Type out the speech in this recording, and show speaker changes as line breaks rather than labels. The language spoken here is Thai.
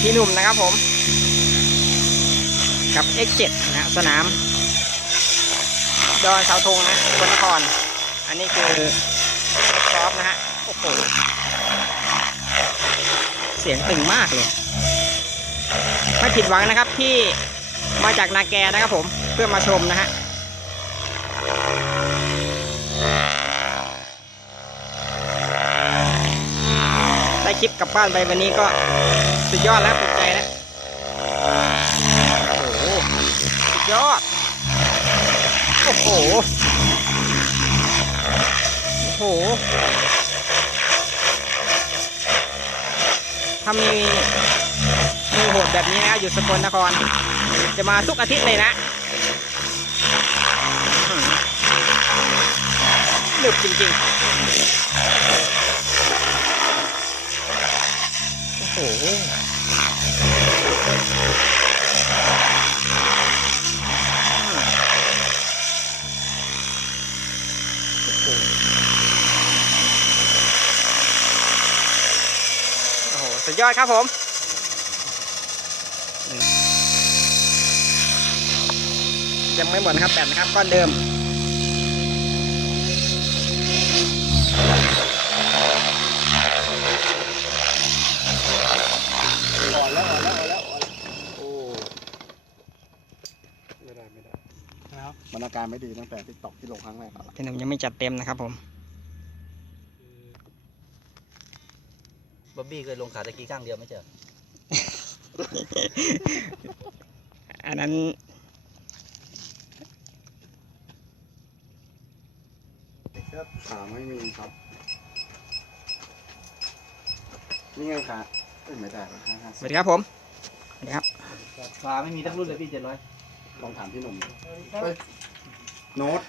พี่หนุ่มนะครับผม กับ X7 นะสนาม ดอนเสาธงนะสกลนคร อันนี้คือซอฟนะฮะ โอ้โห เสียงตึงมากเลย ไม่ผิดหวังนะครับที่มาจากนาแกนะครับผมเพื่อมาชมนะฮะได้คลิปกลับบ้านไปวันนี้ก็ สุดยอดแล้วภูมิใจแล้วโอ้โหสุดยอด โอ้โห โอ้โหถ้ามีมือโหดแบบนี้นะอยู่สกลนคร จะมาทุกอาทิตย์เลยนะอื้อหือหนึบจริงๆ โอ้โหโอ้โห สุดยอดครับผมยังไม่หมดนะครับแบบนะครับก้อนเดิม
อ่อนแล้วอ่อนแล้วอ่อนแล้วอ่อนแล้วโอ้ไม่ได้ไม่ได้ นะ ครับมันอาการไม่ดีตั้งแต่ที่ตอกที่ลงครั้งแรกแล้
วพี่หนุ่มยังไม่จัดเต็มนะครับผม
บ๊อบบี้เคยลงขาตะกี้ข้างเดียวไม่ใช่เหรอ
อันนั้น
ครับขาไม่มีครับ นี่ไงขาเอ้ยไม่
ได้ละห้าห้าสวัสดีครับผมสวัสดีครับ
ขาไม่มีทั้งรุ่นเลยพี่เจ็ดร้อย
ลองถามพี่หนุ่มเฮ้ยโน้ต